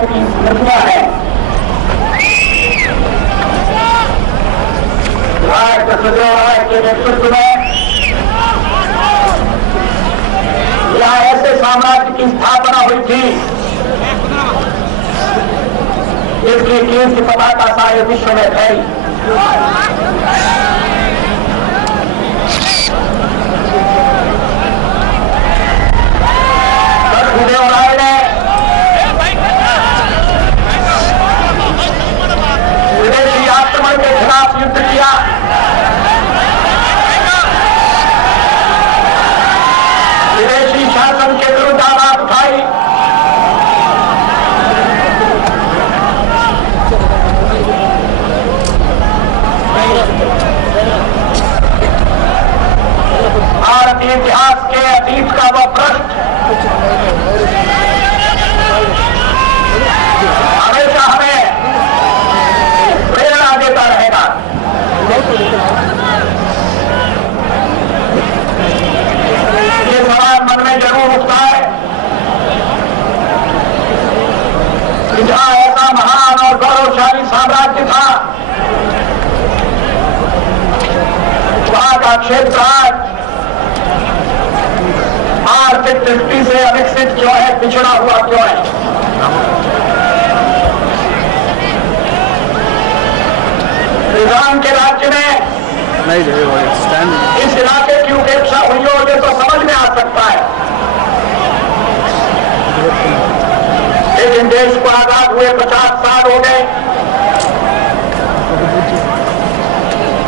साम्राज्य की स्मृतियां हैं। राय के नेतृत्व में यह ऐसे साम्राज्य की स्थापना हुई थी जिसकी कीर्ति पताका सारे विश्व में फैली। कृष्णदेवराय ने विदेशी आक्रमण के खिलाफ युद्ध किया। विदेशी शासन के विरुद्ध आवाज उठाई। भारतीय इतिहास के अतीत का वह पृष्ठ हमेशा हमें प्रेरणा देता रहेगा। ये सवाल मन में जरूर उठता है कि जहां ऐसा महान और गौरवशाली साम्राज्य था, वहां का क्षेत्र आज आर्थिक दृष्टि से अविकसित क्यों है, पिछड़ा हुआ क्यों है? निजाम के राज्य में इस इलाके की उपेक्षा हुई हो, ये तो समझ में आ सकता है, लेकिन देश को आजाद हुए 50 साल हो गए।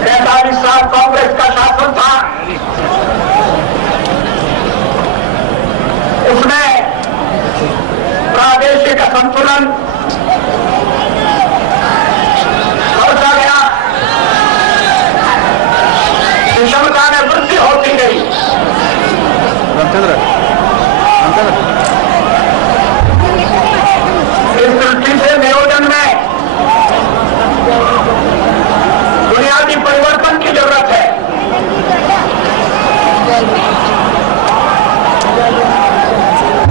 45 साल कांग्रेस का शासन था। उसमें प्रादेशिक संतुलन बढ़ता गया, विषमता में वृद्धि होती गई। इस दृष्टि से नियोजन में बुनियादी परिवर्तन की जरूरत है।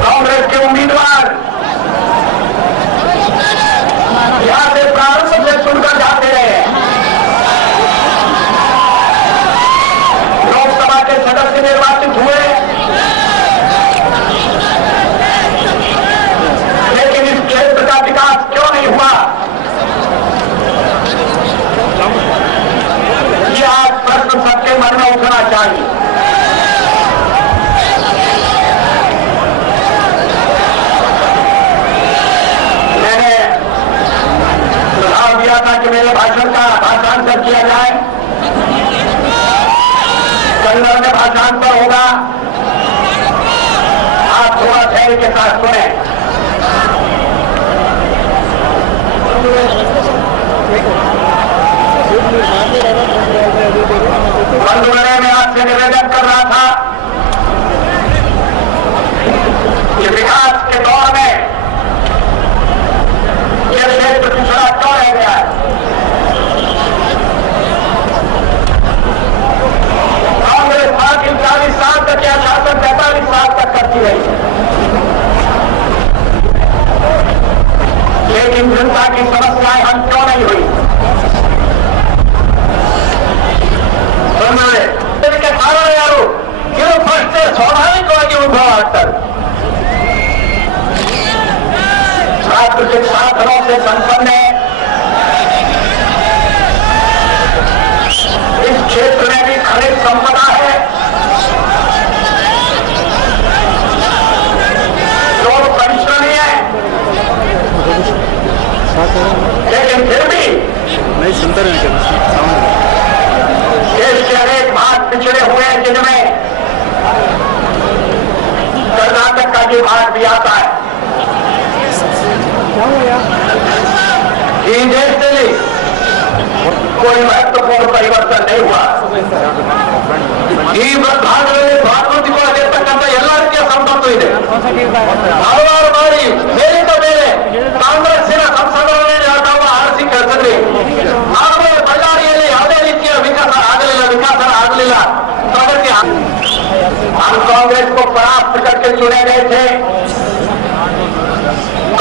कांग्रेस के उम्मीदवार यहां से प्रारंभ से सुनकर जाते रहे। लोकसभा के सदस्य निर्वाचित हुए, लेकिन इस क्षेत्र का विकास क्यों नहीं हुआ, ये आज प्रश्न सबके मन में उठना चाहिए। कि मेरे भाषण का भाषांतर किया जाए, कन्नड़ में भाषांतर होगा। आप थोड़ा धैर्य के साथ सुने। बंधुओं, मैं आपसे निवेदन कर रहा था कि विकास के दौर में यह क्षेत्र पिछड़ा क्यों रह गया है। कांग्रेस पार्टी 40 साल तक या शासन 45 साल तक करती रही, लेकिन जनता की समस्याएं हल क्यों नहीं हुई? ಇದಕ್ಕೆ ಕಾರಣ ಯಾರು? ಇದು ಫಸ್ಟ್ ಸ್ವಾಭಾವಿಕವಾಗಿ ಉದ್ಭವ ಆಗ್ತದೆ। प्राकृतिक साधनों से संपन्न है। इस क्षेत्र में भी खनिज संपदा है। लोग परिश्रमी है, लेकिन फिर भी देश के अनेक भाग पिछड़े हुए हैं, जिनमें कर्नाटक का ये भाग भी आता है। ಈ ದೇಶದಲ್ಲಿ कोई महत्वपूर्ण परिवर्तन नहीं हुआ। ಈ ಭಾಗದಲ್ಲಿ ಪ್ರಾಕೃತಿಕವಾಗಿರ್ತಕ್ಕಂಥ ಎಲ್ಲ ರೀತಿಯ ಸಂಪತ್ತು ಇದೆ। ಹಲವಾರು ಬಾರಿ ಮೇಲಿಂದ ಮೇಲೆ ಕಾಂಗ್ರೆಸ್ಸಿನ ಸಂಸದರನ್ನೇ ನಾವು ಆರಿಸಿ ಕಳಿಸಿದ್ರಿ, ಆದರೆ ಬಳ್ಳಾರಿಯಲ್ಲಿ ಯಾವುದೇ ರೀತಿಯ ವಿಕಾಸ ಆಗಲಿಲ್ಲ, प्रगति। हम कांग्रेस को परास्त करके चुने गए थे।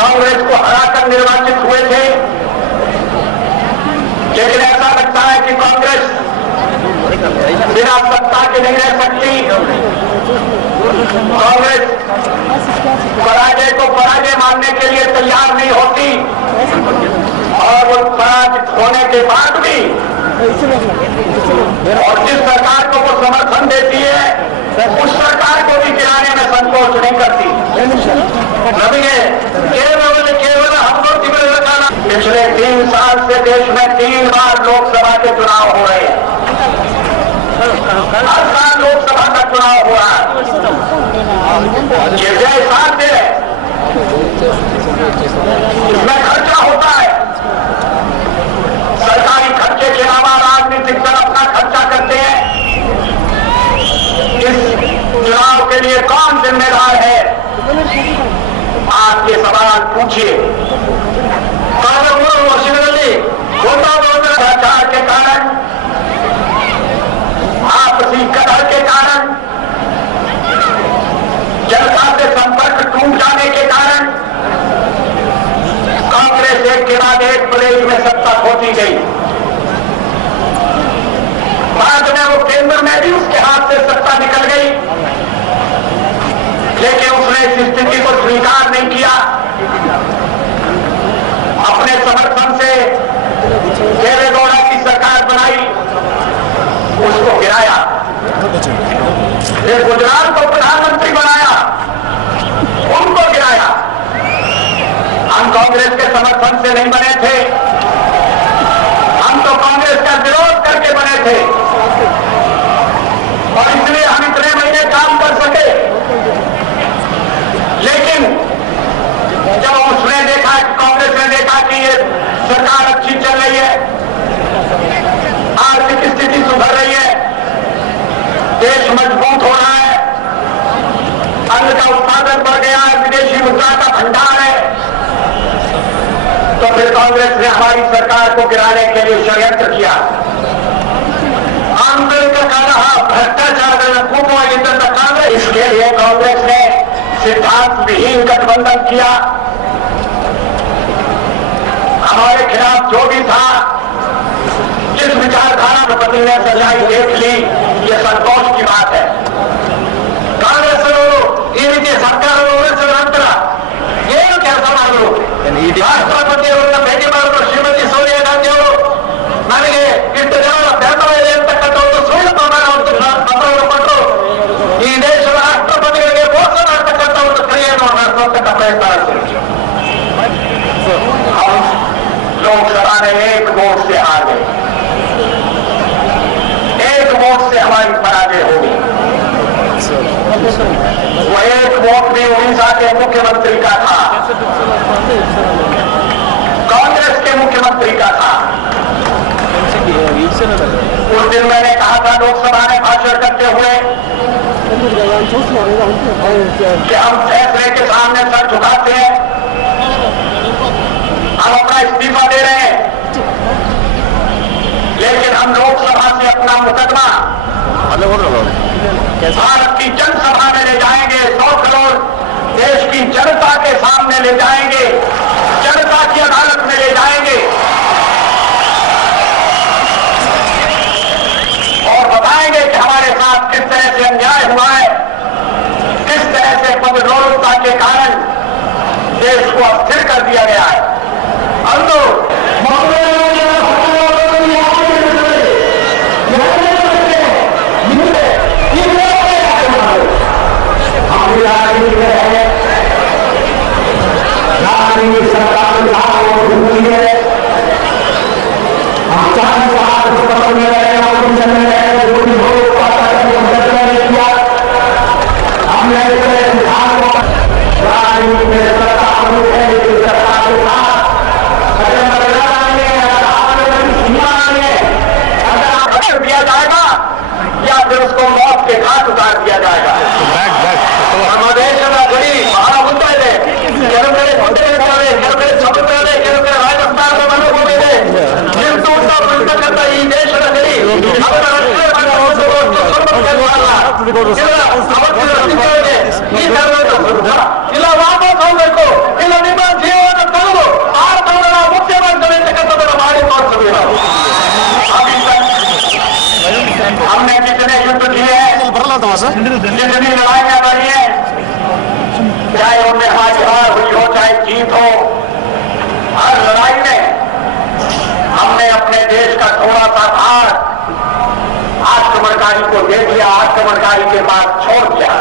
कांग्रेस को हराकर निर्वाचित हुए थे, लेकिन ऐसा लगता है कि कांग्रेस बिना सत्ता के नहीं रह सकती। कांग्रेस पराजय को पराजय मानने के लिए तैयार नहीं होती और वो पराजित होने के बाद भी और जिस सरकार को वो समर्थन देती है उस सरकार को भी गिराने में संकोच नहीं करती। केवल हम लोग पिछले 3 साल से देश में 3 बार लोकसभा के चुनाव हो रहे हैं। हर साल लोकसभा का चुनाव हो रहा है। ये व्यय साध्य है, इसमें खर्चा होता है। सरकारी खर्चे के अलावा राजनीतिक दल अपना खर्चा करते हैं। इस चुनाव के लिए कौन जिम्मेदार है? आप ये सवाल पूछिए। भ्रष्टाचार के कारण, आपसी कलह के कारण, जनता से संपर्क टूट जाने के कारण कांग्रेस एक के बाद एक प्रदेश में सत्ता खोती गई। बाद में वो केंद्र में भी उसके हाथ से सत्ता निकल गई, लेकिन उसने इस स्थिति को स्वीकार नहीं किया। अपने समर्थन से देवेगौड़ा की सरकार बनाई, उसको गिराया। फिर गुजरात को प्रधानमंत्री बनाया, उनको गिराया। हम कांग्रेस के समर्थन से नहीं बने थे, हम तो कांग्रेस का विरोध करके बने थे और इसलिए हम इतने महीने काम कर सके। लेकिन जब उसने देखा, कांग्रेस ने देखा कि ये सरकार अच्छी चल रही है, आर्थिक स्थिति सुधर रही है, देश मजबूत हो रहा है, अन्न का उत्पादन बढ़ गया है, विदेशी मुद्रा का भंडार है, तो फिर कांग्रेस ने हमारी सरकार को गिराने के लिए षड्यंत्र किया। आंदोलन का कहा भ्रष्टाचार कांग्रेस, इसके लिए कांग्रेस ने सिद्धांत विहीन गठबंधन किया। हमारे खिलाफ जो भी था, जिस विचारधारा में बदलने सच्चाई देख ली, ये संतोष की बात है। कांग्रेस ಈ ರೀತಿಯ ಸರ್ಕಾರಗಳು ನಂತರ ಏನು ಕೆಲಸ ಮಾಡಿದ್ರು? ರಾಷ್ಟ್ರಪತಿಯವರನ್ನ ಭೇಟಿ ಮಾಡಿದ್ರು ಶ್ರೀಮತಿ ಸೋನಿಯಾ ಗಾಂಧಿ ಅವರು. ನನಗೆ ಇಷ್ಟು ಜನ ಬೆಂಬಲ ಇದೆ ಅಂತಕ್ಕಂಥ ಒಂದು ಸುಳ್ಳು ಪತ್ರವನ್ನು ಕೊಟ್ಟು ಈ ದೇಶದ ರಾಷ್ಟ್ರಪತಿಗಳಿಗೆ ಮೋಸ ಮಾಡತಕ್ಕಂಥ ಒಂದು ಕ್ರಿಯೆಯನ್ನು ನಡೆಸುವಂತ ಪ್ರಯತ್ನ ನಡೆಸಿದ್ರು. लोकसभा ने 1 वोट से हार गए, 1 वोट से हमारी पराजय होगी। वो 1 वोट भी उड़ीसा के मुख्यमंत्री का था, कांग्रेस के मुख्यमंत्री का था। उस दिन मैंने कहा था लोकसभा में भाषण करते हुए कि हम फैसले के सामने सर झुकाते हैं, हम अपना इस्तीफा दे रहे हैं, लेकिन हम लोकसभा से अपना मुकदमा भारत की जनसभा में ले जाएंगे, 100 करोड़ देश की जनता के सामने ले जाएंगे, जनता की अदालत में ले जाएंगे और बताएंगे कि हमारे साथ किस तरह से अन्याय हुआ है, किस तरह से पदरोलता के कारण देश को अस्थिर कर दिया गया है। हमने जितनी लड़ाइयां लड़ी हैं, चाहे उनमें हार हुई हो चाहे जीत हो, हर लड़ाई में हमने अपने देश का थोड़ा सा भाग आक्रमणकारी को दे दिया, आक्रमणकारी के बाद छोड़ दिया।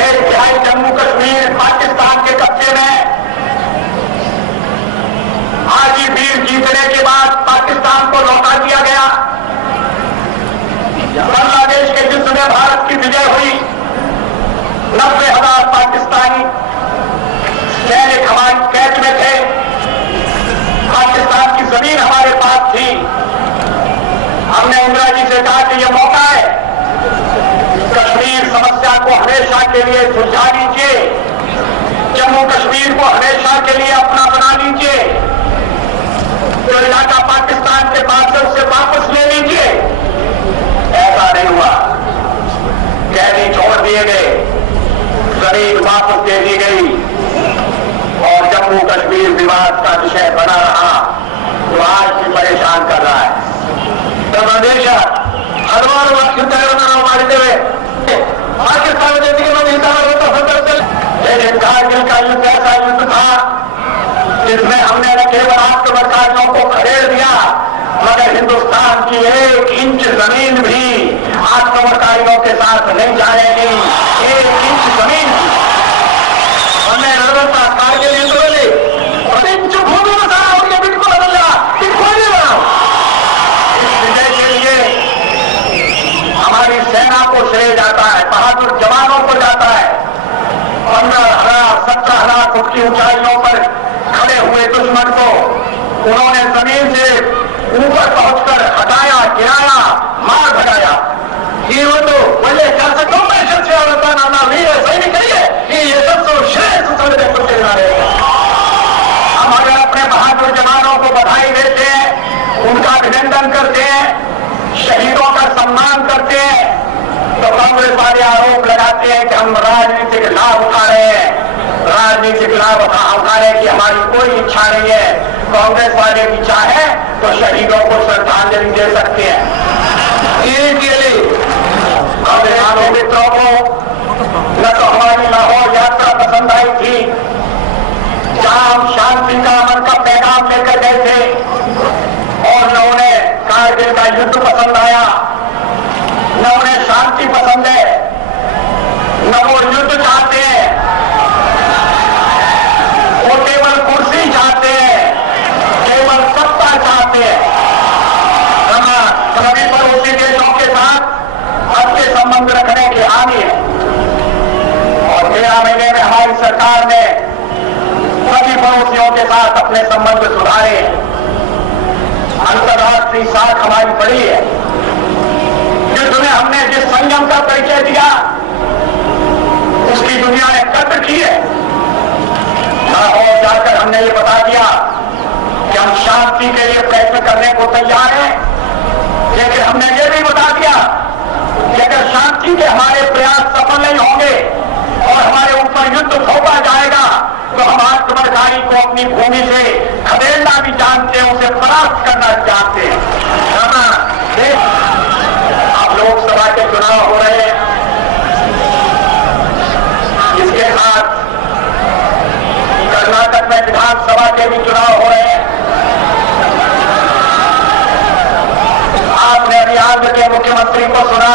एक तिहाई जम्मू कश्मीर पाकिस्तान के कब्जे में, हाजी वीर जीतने के बाद पाकिस्तान को लौटा दिया गया। बांग्लादेश के युद्ध में भारत की विजय हुई। 90,000 पाकिस्तानी सैनिक हमारी कैद में थे। पाकिस्तान की जमीन हमारे पास थी। हमने इंदिरा जी से कहा कि यह मौका है, कश्मीर समस्या को हमेशा के लिए सुलझा लीजिए, जम्मू कश्मीर को हमेशा के लिए अपना बना लीजिए, जो इलाका पाकिस्तान के पास है उसे वापस ले लीजिए। ऐसा नहीं हुआ, कैदी छोड़ दिए गए, जमीन वापस दे दी गई और जम्मू कश्मीर विवाद का विषय बना रहा, जो आज भी परेशान कर रहा है। प्रदेश हलवार ನಾವು ಮಾಡಿದ್ದೇವೆ, पाकिस्तान जैसे लेकिन कारगिल का युद्ध ऐसा युद्ध था जिसमें हमने न केवल आक्रमणकारियों को खदेड़ दिया, मगर हिंदुस्तान की 1 इंच जमीन भी आक्रमणकारियों के साथ नहीं जाएगी। 1 इंच जमीन हमने लड़ता कारगिल युद्ध में इंच भूमि में सारा उनके बिल्कुल बदल गया, बिल्कुल नहीं बनाओ। इस विजय के लिए हमारी सेना को श्रेय जाता है, बहादुर जवानों को जाता है। 15,000 17,000 फुट की ऊंचाइयों पर खड़े हुए दुश्मन को उन्होंने जमीन से ऊपर पहुंचकर हटाया, गिराया, मार भगाया। ये तो बोले क्या सकता हूं मैं सबसे होता नाना वीर सैनिक कहिए कि ये सबसे श्रेष्ठ समझने को चलना रहेगा। हम अगर अपने बहादुर जवानों को बधाई देते हैं, उनका अभिनंदन करते हैं, शहीदों का सम्मान करते हैं, तो कांग्रेस वाले आरोप लगाते हैं कि हम राजनीतिक लाभ उठा रहे हैं, राजनीतिक लाभ उठा रहे हैं कि हमारी कोई इच्छा नहीं है। कांग्रेस वाले की इच्छा है तो शहीदों को श्रद्धांजलि दे सकते हैं। हमें मित्रों को न तो हमारी लाहौर यात्रा पसंद आई थी, जहां हम शांति का अमन का पैगाम लेकर गए थे, और न उन्हें कारगिल का युद्ध पसंद आया, न उन्हें शांति पसंद है, न वो युद्ध चाहते हैं, वो केवल कुर्सी चाहते हैं, केवल सत्ता चाहते हैं। सभी पड़ोसी देशों के साथ अच्छे संबंध रखने की हामी है, और 13 महीने में हमारी सरकार ने सभी पड़ोसियों के साथ अपने संबंध सुधारे। अंतर्राष्ट्रीय साख हमारी बड़ी है। युद्ध में हमने जिस संयम का परिचय दिया उसकी दुनिया ने कद्र की है। लाहौर जाकर हमने ये बता दिया कि हम शांति के लिए प्रयत्न करने को तैयार हैं, लेकिन हमने ये भी बता दिया कि अगर शांति के हमारे प्रयास सफल नहीं होंगे और हमारे ऊपर युद्ध थोपा जाएगा तो हम आक्रमणकारी को अपनी भूमि से खदेड़ना भी जानते हैं, उसे परास्त करना जानते हैं। अब लोकसभा के चुनाव हो रहे हैं, इसके साथ कर्नाटक में विधानसभा के भी चुनाव हो रहे हैं। आपने अभी आंध्र के मुख्यमंत्री को सुना,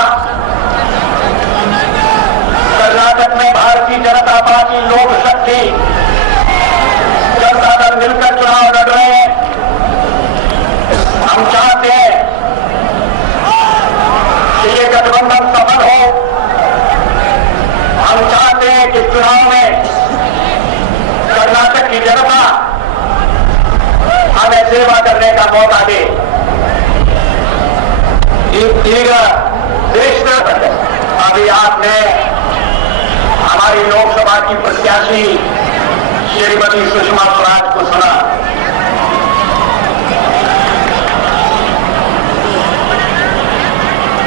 कर्नाटक में भारतीय जनता पार्टी लोक शक्ति जनता दल मिलकर चुनाव लड़ रहे हैं। हम चाहते हैं कि ये गठबंधन सफल हो। हम चाहते हैं कि चुनाव में कर्नाटक की जनता हमें सेवा करने का मौका दे। अभी आपने हमारी लोकसभा की प्रत्याशी श्रीमती सुषमा स्वराज को सुना।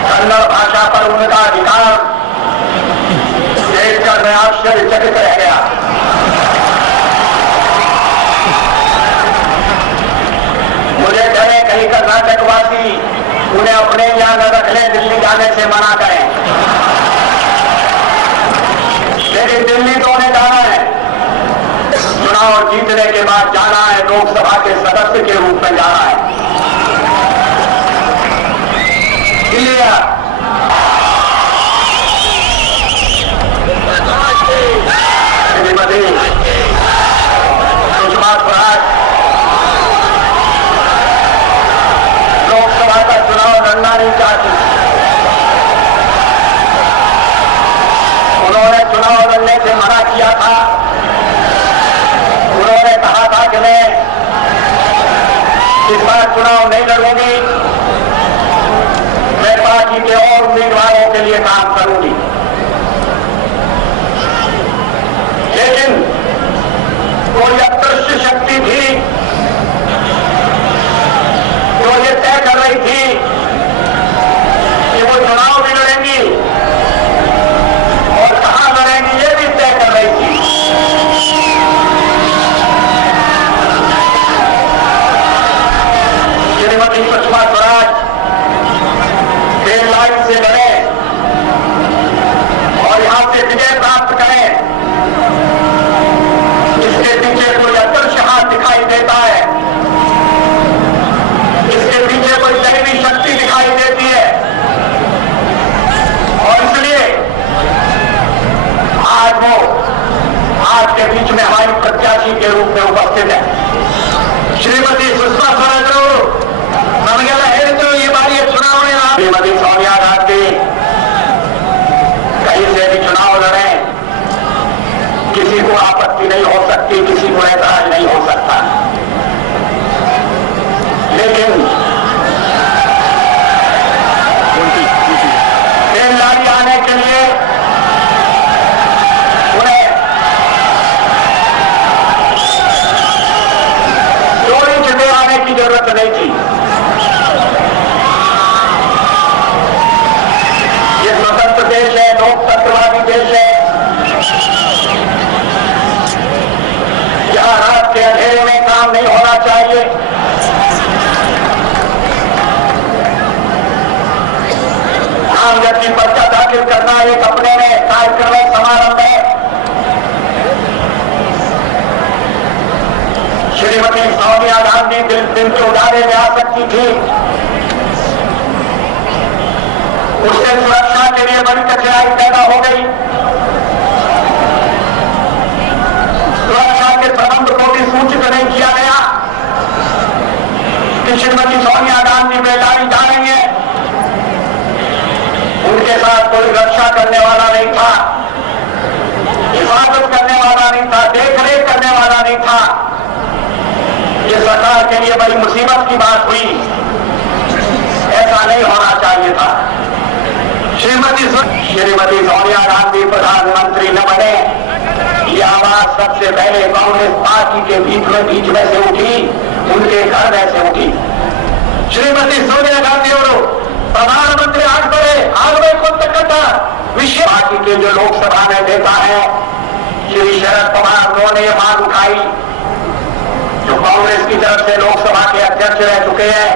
कन्नड़ भाषा पर उनका अधिकार देखकर मैं आश्चर्यचकित रह गया। मुझे डरे कहीं कर्नाटकवासी उन्हें अपने यहाँ न रख लें, दिल्ली जाने से मना करें। चुनाव जीतने के बाद जाना है, लोकसभा के सदस्य के रूप में जाना है। क्लियर? श्रीमती सुषमा स्वराज लोकसभा का चुनाव लड़ना नहीं चाहती। उन्होंने चुनाव लड़ने से मना किया था। उन्होंने कहा था कि मैं इस बार चुनाव नहीं लड़ूंगी, मैं पार्टी के और उम्मीदवारों के लिए काम करूंगी। लेकिन कोई अदृश्य शक्ति थी जो ये तय कर रही थी कि वो चुनाव भी लड़ेंगी और कहां लड़ेंगी ये भी तय कर रही थी। श्रीमती सुषमा स्वराज रेल लाइन से लड़े और यहां से विजय प्राप्त करें, इसके पीछे कोई अदृश्य हाथ दिखाई देता है, इसके पीछे कोई दैवी शक्ति दिखाई देती है। और इसलिए आज वो आपके बीच में हमारी प्रत्याशी के रूप में उपस्थित है। श्रीमती सुषमा स्वराज नमಗೆಲ್ಲ ಹೇಳಿದ್ರು ಈ ಬಾರಿಯ ಚುನಾವಣೆ श्रीमती सोनिया गांधी कहीं से भी चुनाव लड़े, किसी को आपत्ति नहीं हो सकती, किसी को ऐतराज नहीं हो सकता। लेकिन रेलगाड़ी आने के लिए उन्हें चोरी छिपे आने की जरूरत नहीं थी। ये स्वतंत्र देश है, लोकतंत्रवादी देश है, जहां रात के अंधेरे में काम नहीं होना चाहिए। नामजद पर्चा दाखिल करना एक अपने में कार्यक्रम समारंभ है। श्रीमती सोनिया गांधी दिन के उजाले में आ सकती थी, उससे सुरक्षा के लिए बड़ी कठिनाई पैदा हो गई। सुरक्षा के प्रबंध को भी सूचित नहीं किया गया कि श्रीमती सोनिया गांधी बेलारी जा रही है। उनके साथ कोई रक्षा करने वाला नहीं था, हिफाजत करने वाला नहीं था, देखरेख करने वाला नहीं था। ये सरकार के लिए बड़ी मुसीबत की बात हुई, ऐसा नहीं होना चाहिए था। श्रीमती सोनिया गांधी प्रधानमंत्री न बने, ये आवाज सबसे पहले कांग्रेस पार्टी के बीच में से उठी, उनके घर में से उठी। श्रीमती सोनिया गांधी और प्रधानमंत्री ಆಗಬೇಕು ಅಂತಕ್ಕಂಥ विषय पार्टी के जो लोकसभा में नेता है श्री शरद पवार, उन्होंने ये मांग उठाई, जो कांग्रेस की तरफ से लोकसभा के अध्यक्ष रह चुके हैं।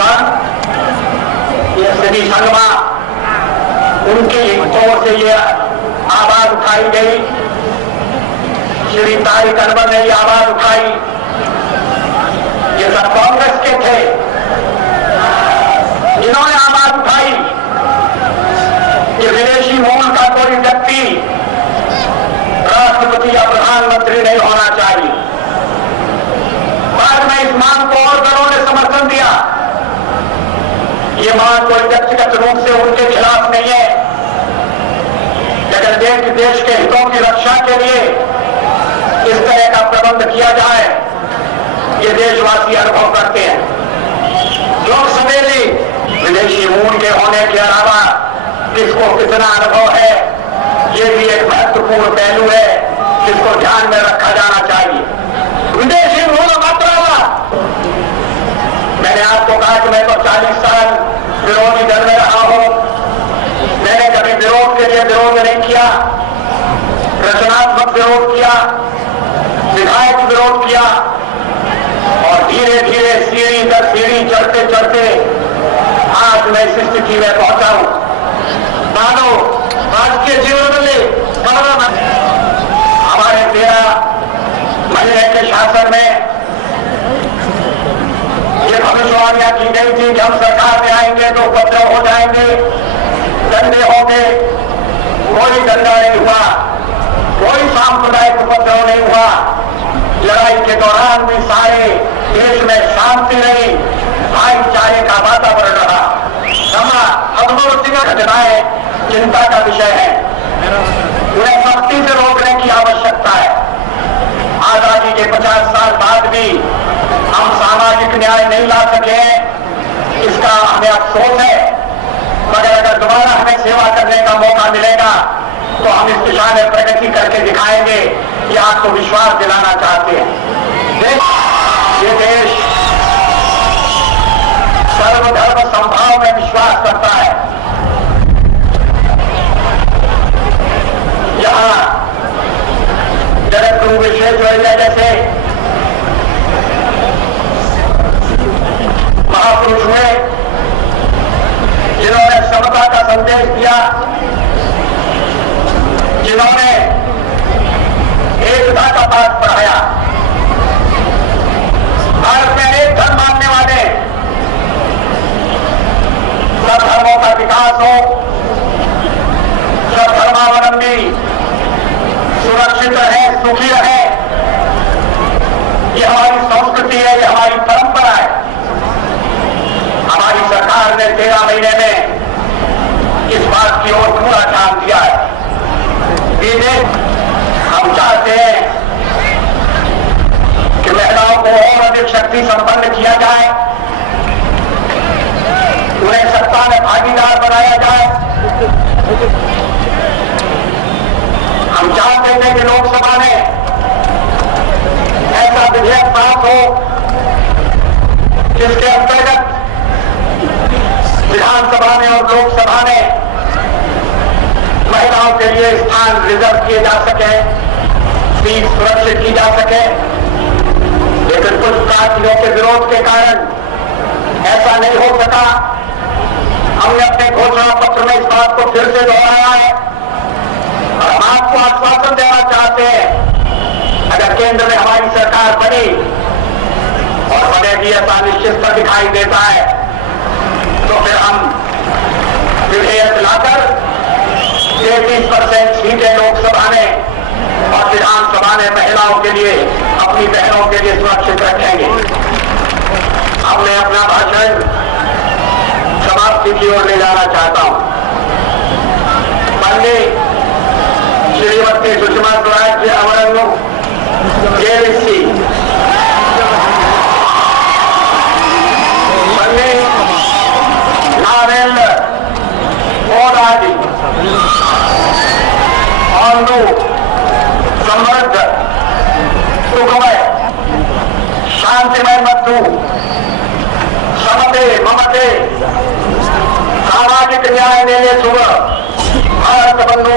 कल ये श्री संगमा, उनकी ओर से ये आवाज उठाई गई। श्री तारिक अनवर ने ये आवाज उठाई। ये सब कांग्रेस के थे जिन्होंने आवाज उठाई कि विदेशी मूल का कोई व्यक्ति राष्ट्रपति या प्रधानमंत्री नहीं होना चाहिए। बाद में इस मांग को और दलों ने समर्थन दिया। ये मांग कोई व्यक्तिगत रूप से उनके खिलाफ नहीं है, लेकिन देश के हितों की रक्षा के लिए इस तरह का प्रबंध किया जाए, ये देशवासी अनुभव करते हैं। लोग सवेरे विदेशी मूल के होने के अलावा किसको कितना अनुभव है, ये भी एक महत्वपूर्ण पहलू है जिसको ध्यान में रखा जाना चाहिए। विदेशी मूल मात्र मैंने आपको कहा कि मैं तो 40 साल विरोधी दल में रहा हूं, मैंने कभी विरोध के लिए विरोध नहीं किया, रचनात्मक विरोध किया, विधायक विरोध किया और धीरे धीरे सीढ़ी दर सीढ़ी चढ़ते चढ़ते आज मैं इस स्थिति में पहुंचा हूं। मानो आज के जीवन में हमारे 13 चेतावनियां की गई थी कि हम सरकार में आएंगे तो उपद्रव हो जाएंगे, दंगे होंगे, कोई दंगा नहीं हुआ, कोई सांप्रदायिक उपद्रव नहीं हुआ। लड़ाई के दौरान भी सारे देश में शांति रही, भाईचारे का वातावरण रहा। अद्भुत घटनाएं चिंता का विषय है, उन्हें सख्ती से रोकने की आवश्यकता है। आजादी के 50 साल बाद भी हम सामाजिक न्याय नहीं ला सके, इसका हमें अफसोस है। मगर अगर दोबारा हमें सेवा करने का मौका मिलेगा तो हम इस दिशा में प्रगति करके दिखाएंगे। ये आपको विश्वास दिलाना चाहते हैं। ये देश सर्वधर्म समभाव में विश्वास करता है। यहां जगत गुरु विश्वेश्वरैया जैसे महापुरुष हुए जिन्होंने समता का संदेश दिया, जिन्होंने एकता का पाठ पढ़ाया। भारत में एक धर्म मानने वाले सब धर्मों का विकास हो, सब धर्मावलंबी सुरक्षित रहे, सुखी रहे। ये हमारी संस्कृति है, ये हमारी परंपरा है। हमारी सरकार ने 13 महीने में इस बात की ओर पूरा ध्यान दिया है। हम चाहते हैं कि महिलाओं को और अधिक शक्ति संपन्न किया जाए, उन्हें सत्ता में भागीदार बनाया जाए। हम चाहते थे कि लोकसभा में ऐसा विधेयक पास हो जिसके अंतर्गत विधानसभा में और लोकसभा में महिलाओं के लिए स्थान रिजर्व किए जा सके, सीट सुरक्षित की जा सके। लेकिन कुछ पार्टियों के विरोध के कारण ऐसा नहीं हो सका। हमने अपने घोषणा पत्र में इस बात को फिर से दोहराया है और हम आपको आश्वासन देना चाहते हैं, अगर केंद्र में हमारी सरकार बनी और बनेगी ऐसा निश्चित दिखाई देता है तो फिर हम विधेयक लाकर 33% सीटें लोकसभा में और विधानसभा में महिलाओं के लिए, अपनी बहनों के लिए सुरक्षित रखेंगे। अब मैं अपना भाषण समाप्ति की ओर ले जाना चाहता हूं। पहले श्रीमती सुषमा स्वराज जी अवरंग जेएलसी, पहले नारेंद्र ओराजी समृद्ध, सुखमय, शांतिमय मधु, समते ममते, सामाजिक न्याय देने सुबह भारत बंधु